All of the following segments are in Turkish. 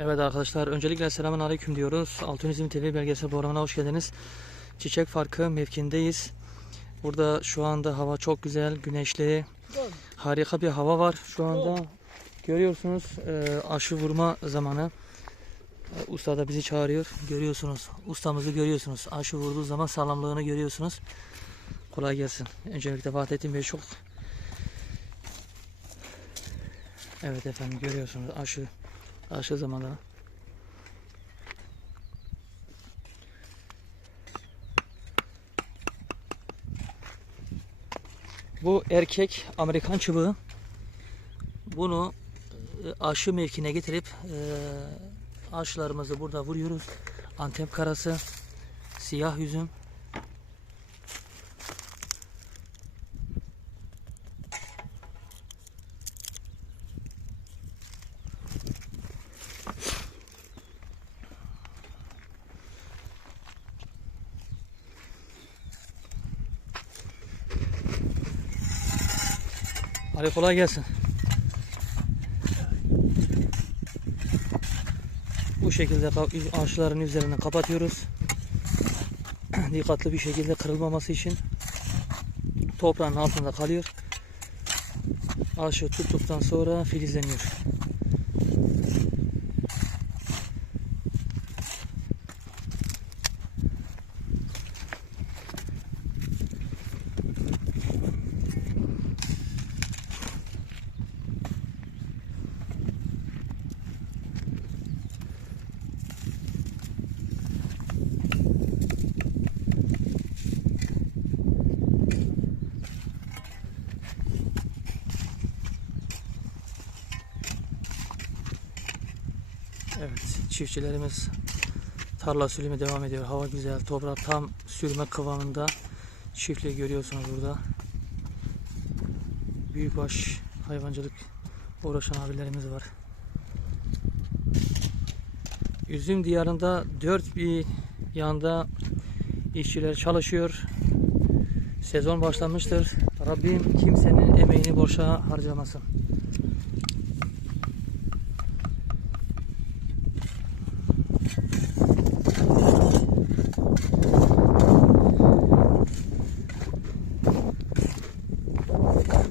Evet arkadaşlar öncelikle selamun aleyküm diyoruz. Altınizm TV belgesel programına hoş geldiniz. Çiçek Farkı mevkindeyiz. Burada şu anda hava çok güzel, güneşli, harika bir hava var. Şu anda görüyorsunuz e, aşı vurma zamanı. E, Usta da bizi çağırıyor. Görüyorsunuz. Ustamızı görüyorsunuz. Aşı vurduğu zaman sağlamlığını görüyorsunuz. Kolay gelsin. Öncelikle Vahdettin Bey çok Evet efendim görüyorsunuz aşı aşı zamanı. Bu erkek Amerikan çubuğu. Bunu e, aşı mevkine getirip e, aşılarımızı burada vuruyoruz. Antep karası, siyah yüzüm. Hadi kolay gelsin. Bu şekilde ağaçların üzerine kapatıyoruz. Dikkatli bir şekilde kırılmaması için toprağın altında kalıyor. Ağaçı tuttuktan sonra filizleniyor. Evet, çiftçilerimiz tarla sürümü devam ediyor. Hava güzel, toprak tam sürme kıvamında. Çiftliği görüyorsunuz burada. Büyükbaş hayvancılık uğraşan abilerimiz var. Üzüm diyarında dört bir yanda işçiler çalışıyor. Sezon başlamıştır. Rabbim kimsenin emeğini boşa harcamasın.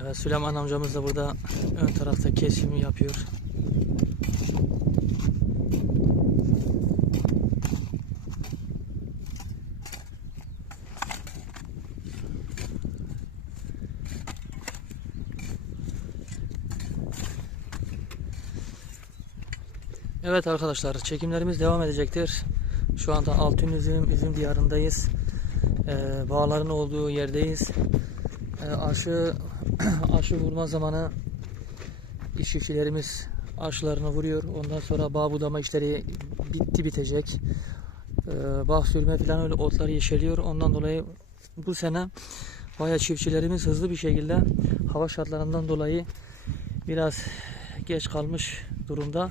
Evet Süleyman amcamız da burada ön tarafta kesimi yapıyor. Evet arkadaşlar çekimlerimiz devam edecektir. Şu anda Altın Üzüm, Üzüm diyarındayız. Ee, bağların olduğu yerdeyiz. Ee, aşı aşı vurma zamanı çiftçilerimiz aşılarını vuruyor. Ondan sonra bağ budama işleri bitti bitecek. Ee, bağ sürme falan öyle otlar yeşeriyor. Ondan dolayı bu sene bayağı çiftçilerimiz hızlı bir şekilde hava şartlarından dolayı biraz geç kalmış durumda.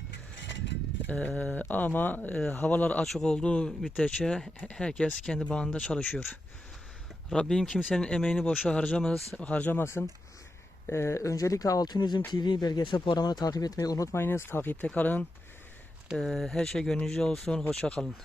Ee, ama e, havalar açık olduğu müddetçe herkes kendi bağında çalışıyor. Rabbim kimsenin emeğini boşa harcamaz, harcamasın. Ee, öncelikle Altın Üzüm TV belgesel programını takip etmeyi unutmayınız. Takipte kalın. Ee, her şey gönlünüzce olsun. Hoşça kalın.